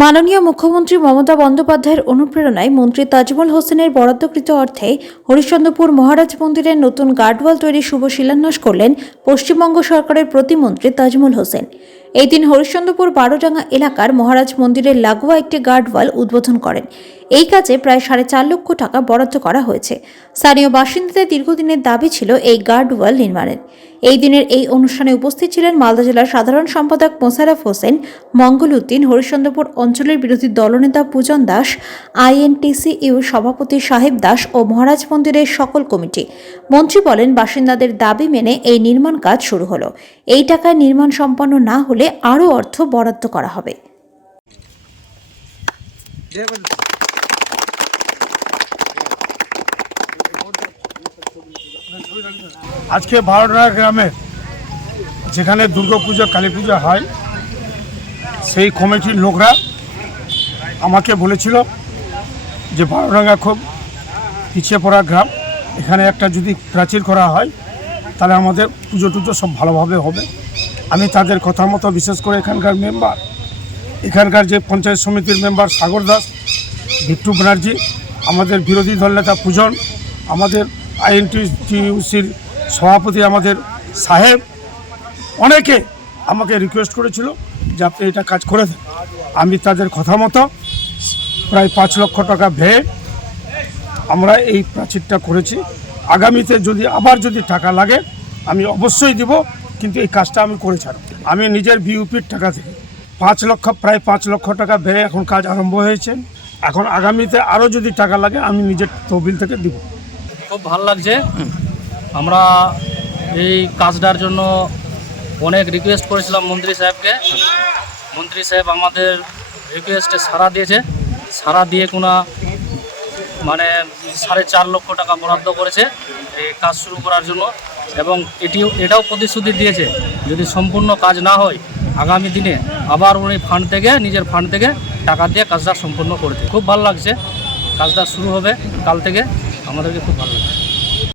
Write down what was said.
মাননীয় মুখ্যমন্ত্রী মমতা বন্দ্যোপাধ্যায়ের অনুপ্রেরণায় মন্ত্রী তাজমল হোসেনের বরাদ্দকৃত অর্থে হরিশ্চন্দ্রপুর মহারাজ মন্দিরের নতুন গার্ডওয়াল তৈরির শুভ শিলান্যাস করলেন পশ্চিমবঙ্গ সরকারের প্রতিমন্ত্রী তাজমল হোসেন। এই দিন হরিশ্চন্দ্রপুর বারোডাঙ্গা এলাকার মহারাজ মন্দিরের লাগোয়া একটি গার্ডওয়াল উদ্বোধন করেন। এই কাজে প্রায় 4.5 লক্ষ টাকা বরাদ্দ করা হয়েছে। স্থানীয় বাসিন্দাদের দীর্ঘদিনের দাবি ছিল এই গার্ডওয়াল নির্মাণের। এই দিনের এই অনুষ্ঠানে উপস্থিত ছিলেন মালদা জেলার সাধারণ সম্পাদক মোশাররফ হোসেন, মঙ্গল উদ্দিন, হরিশ্চন্দ্রপুর অঞ্চলের বিরোধী দলনেতা পূজন দাস, INTCU সভাপতি সাহেব দাস ও মহারাজ মন্দিরের সকল কমিটি। মন্ত্রী বলেন, বাসিন্দাদের দাবি মেনে এই নির্মাণ কাজ শুরু হলো। এই টাকায় নির্মাণ সম্পন্ন না হলে আরও অর্থ বরাদ্দ করা হবে। আজকে বারোডাঙ্গা গ্রামে যেখানে দুর্গাপূজা কালী পূজা হয়, সেই কমিটির লোকরা আমাকে বলেছিল যে বারোডাঙ্গা খুব পিছিয়ে পড়া গ্রাম, এখানে একটা যদি প্রাচীর করা হয় তাহলে আমাদের পুজো টুজো সব ভালোভাবে হবে। আমি তাদের কথা মতো, বিশেষ করে এখানকার যে পঞ্চায়েত সমিতির মেম্বার সাগর দাস, বিট্টু ব্যানার্জি, আমাদের বিরোধী দলনেতা পূজন, আমাদের INTCUর সভাপতি আমাদের সাহেব, অনেকে আমাকে রিকোয়েস্ট করেছিল যে আপনি এটা কাজ করে দেন। আমি তাদের কথা মতো প্রায় 5 লক্ষ টাকা ব্যয়ে আমরা এই প্রাচীরটা করেছি। আগামীতে আবার যদি টাকা লাগে আমি অবশ্যই দিব, কিন্তু এই কাজটা আমি করে ছাড়ব। আমি নিজের বিউপির টাকা থেকে প্রায় 5 লক্ষ টাকা ব্যয়ে এখন কাজ আরম্ভ হয়েছে। এখন আগামীতে আরও যদি টাকা লাগে আমি নিজের তহবিল থেকে দিব। খুব ভালো লাগছে। আমরা এই কাজটার জন্য অনেক রিকোয়েস্ট করেছিলাম মন্ত্রী সাহেবকে। মন্ত্রী সাহেব আমাদের রিকোয়েস্টে সাড়া দিয়েছে। সাড়া দিয়ে কোনো 4.5 লক্ষ টাকা বরাদ্দ করেছে এই কাজ শুরু করার জন্য, এবং এটাও প্রতিশ্রুতি দিয়েছে যদি সম্পূর্ণ কাজ না হয় আগামী দিনে আবার উনি নিজের ফান্ড থেকে টাকা দিয়ে কাজটা সম্পূর্ণ করতে। খুব ভালো লাগছে। কাজটা শুরু হবে কাল থেকে, আমাদেরকে খুব ভালো লাগছে।